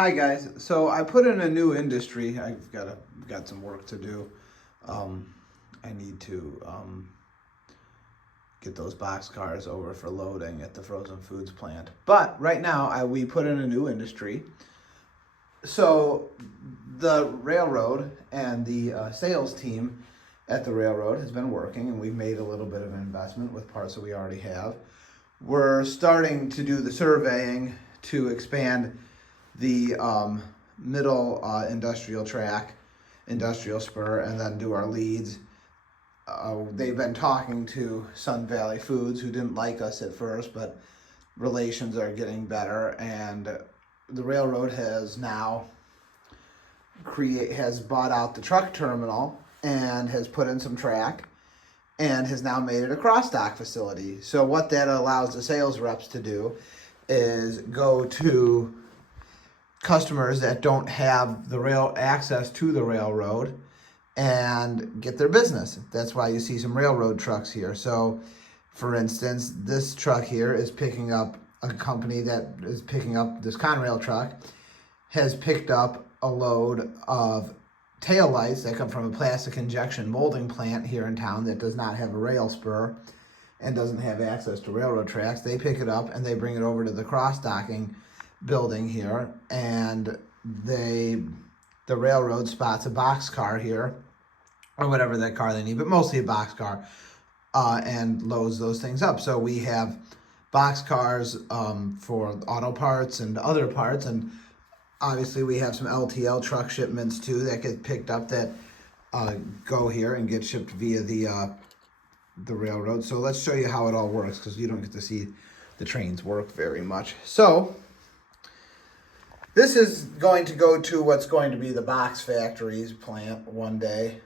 Hi guys. So I put in a new industry. I've got some work to do. I need to get those box cars over for loading at the frozen foods plant. But right now we put in a new industry. So the railroad and the sales team at the railroad has been working, and we've made a little bit of an investment with parts that we already have. We're starting to do the surveying to expand the middle industrial track, industrial spur, and then do our leads. They've been talking to Sun Valley Foods, who didn't like us at first, but relations are getting better, and the railroad has now has bought out the truck terminal and has put in some track and has now made it a cross dock facility. So what that allows the sales reps to do is go to customers that don't have the rail access to the railroad and get their business. That's why you see some railroad trucks here. So for instance, this truck here is picking up a company that is picking up this Conrail truck, has picked up a load of taillights that come from a plastic injection molding plant here in town that does not have a rail spur and doesn't have access to railroad tracks. They pick it up and they bring it over to the cross docking building here, and the railroad spots a box car here, or whatever that car they need, but mostly a box car, and loads those things up. So we have box cars for auto parts and other parts, and obviously we have some LTL truck shipments too that get picked up that go here and get shipped via the railroad. So let's show you how it all works, because you don't get to see the trains work very much. So this is going to go to what's going to be the box factories plant one day.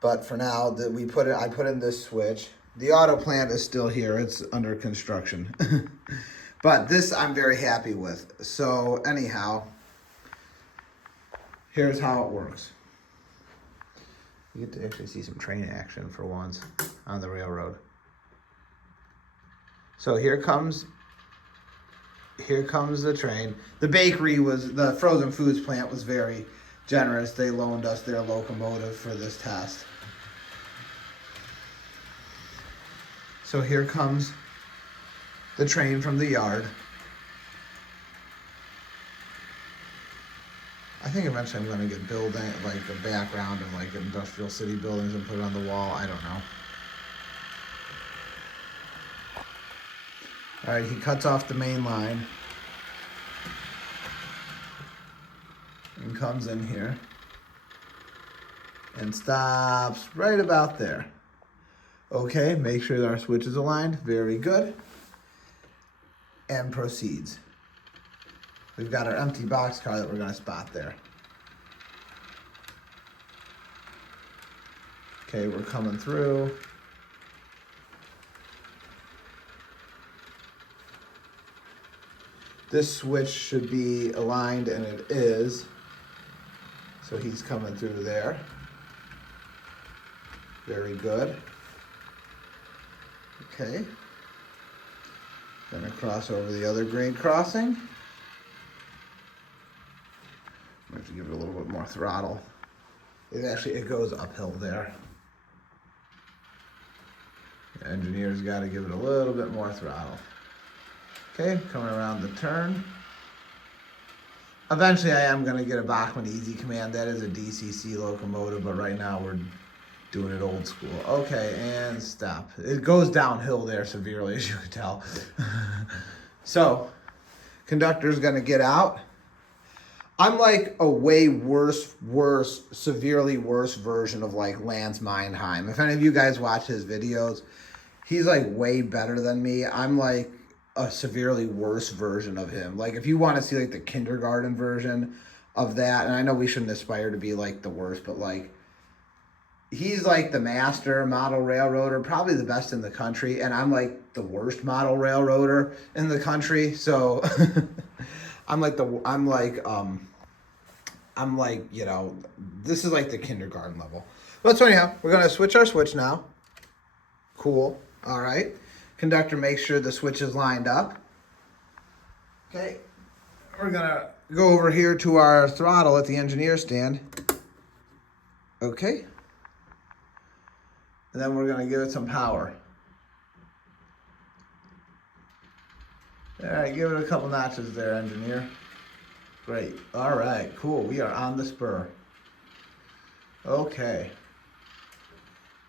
But for now, I put in this switch. The auto plant is still here. It's under construction. But this I'm very happy with. So anyhow, here's how it works. You get to actually see some train action for once on the railroad. So here comes the train. The frozen foods plant was very generous. They loaned us their locomotive for this test. So here comes the train from the yard. I think eventually I'm going to get building like a background of like industrial city buildings and put it on the wall. I don't know. All right, he cuts off the main line and comes in here and stops right about there. Okay, make sure that our switch is aligned. Very good. And proceeds. We've got our empty box car that we're going to spot there. Okay, we're coming through. This switch should be aligned, and it is. So he's coming through there. Very good. Okay. Gonna cross over the other grade crossing. I have to give it a little bit more throttle. It goes uphill there. The engineer's got to give it a little bit more throttle. Okay, coming around the turn. Eventually I am going to get a Bachmann Easy Command. That is a DCC locomotive, but right now we're doing it old school. Okay, and stop. It goes downhill there severely, as you can tell. So, conductor's going to get out. I'm like a way worse, severely worse version of like Lance Meinheim. If any of you guys watch his videos, he's like way better than me. I'm like a severely worse version of him. Like if you want to see like the kindergarten version of that, and I know we shouldn't aspire to be like the worst, but like he's like the master model railroader, probably the best in the country, and I'm like the worst model railroader in the country. So I'm like, you know, this is like the kindergarten level. But so anyhow, we're gonna switch our switch now. Cool. All right. Conductor makes sure the switch is lined up. Okay. We're gonna go over here to our throttle at the engineer stand. Okay. And then we're gonna give it some power. All right, give it a couple notches there, engineer. Great. All right, cool. We are on the spur. Okay.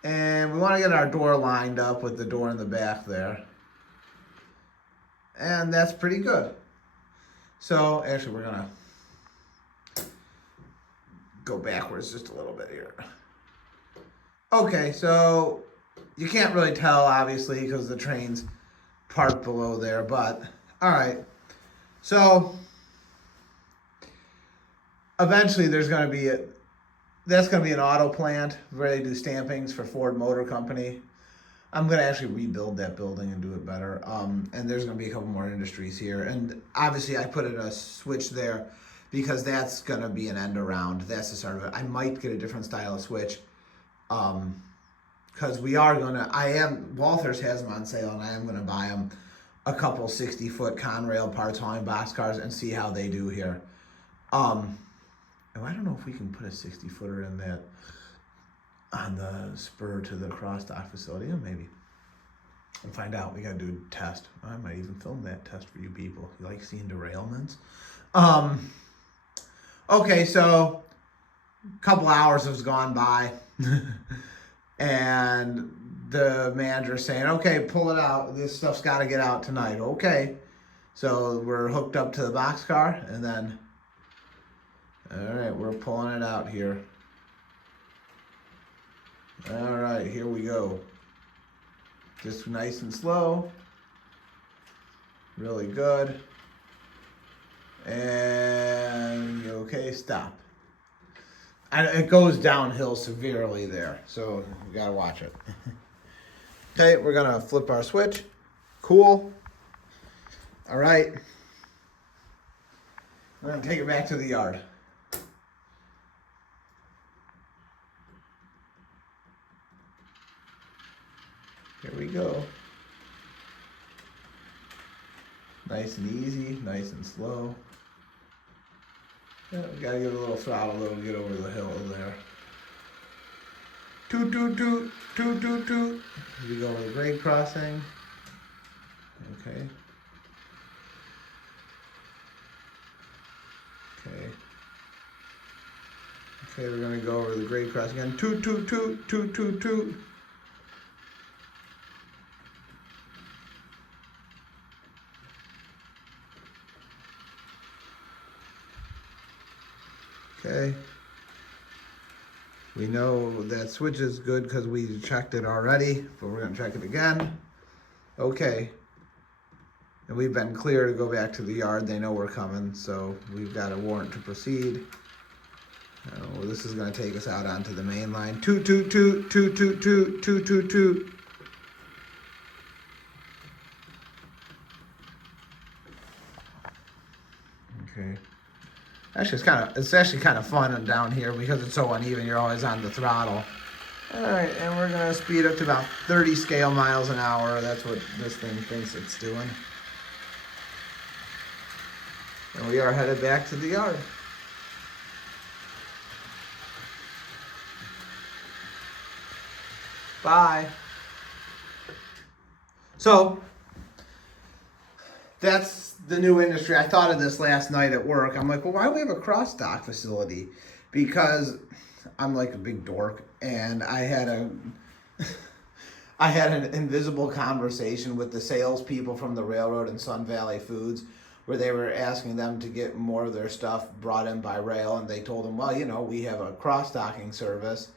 And we want to get our door lined up with the door in the back there. And that's pretty good. So, actually, we're going to go backwards just a little bit here. Okay, so you can't really tell, obviously, because the train's parked below there, but all right. So, eventually there's going to be that's going to be an auto plant where they do stampings for Ford Motor Company. I'm going to actually rebuild that building and do it better. And there's going to be a couple more industries here. And obviously I put in a switch there because that's going to be an end around. That's the start of it. I might get a different style of switch. Because Walthers has them on sale and I am going to buy them a couple 60-foot Conrail parts hauling boxcars and see how they do here. I don't know if we can put a 60-footer in that on the spur to the cross dock facility. Or maybe. We'll find out. We got to do a test. I might even film that test for you people. You like seeing derailments? Okay, so a couple hours has gone by. And the manager's saying, okay, pull it out. This stuff's got to get out tonight. Okay. So we're hooked up to the boxcar and then... All right, we're pulling it out here. All right, here we go. Just nice and slow. Really good. And okay, stop. And it goes downhill severely there, so you gotta watch it. Okay, we're gonna flip our switch. Cool. All right. We're gonna take it back to the yard. Here we go. Nice and easy, nice and slow. Yeah, we gotta give it a little throttle though to get over the hill there. Toot, toot, toot, toot, toot, toot. We go over the grade crossing. Okay. Okay. Okay, we're gonna go over the grade crossing again. Toot, toot, toot, toot, toot, toot. Okay. We know that switch is good because we checked it already, but we're gonna check it again. Okay. And we've been clear to go back to the yard. They know we're coming, so we've got a warrant to proceed. Well, this is gonna take us out onto the main line. Toot, toot, toot, toot, toot, toot, toot, toot, toot. Okay. Actually, it's actually kind of fun down here because it's so uneven. You're always on the throttle. All right, and we're gonna speed up to about 30 scale miles an hour. That's what this thing thinks it's doing. And we are headed back to the yard. Bye. So, that's the new industry. I thought of this last night at work. I'm like, well, why do we have a cross dock facility? Because I'm like a big dork, and I had an invisible conversation with the salespeople from the railroad and Sun Valley Foods, where they were asking them to get more of their stuff brought in by rail, and they told them, well, we have a cross docking service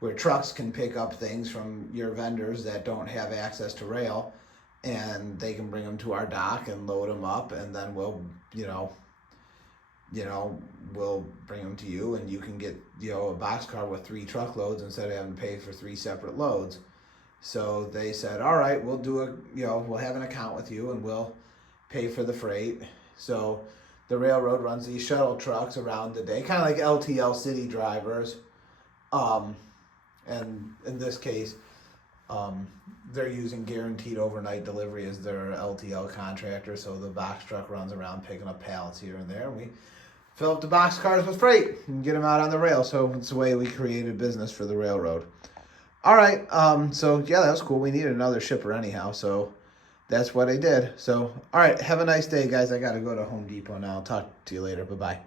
where trucks can pick up things from your vendors that don't have access to rail, and they can bring them to our dock and load them up, and then we'll bring them to you, and you can get a boxcar with 3 truckloads instead of having to pay for 3 separate loads. So they said, all right, we'll do we'll have an account with you and we'll pay for the freight. So the railroad runs these shuttle trucks around the day, kind of like LTL city drivers. And in this case, they're using Guaranteed Overnight Delivery as their LTL contractor. So the box truck runs around picking up pallets here and there. And we fill up the box cars with freight and get them out on the rail. So it's the way we created business for the railroad. All right. So yeah, that was cool. We needed another shipper anyhow. So that's what I did. So, all right. Have a nice day, guys. I got to go to Home Depot now. I'll talk to you later. Bye-bye.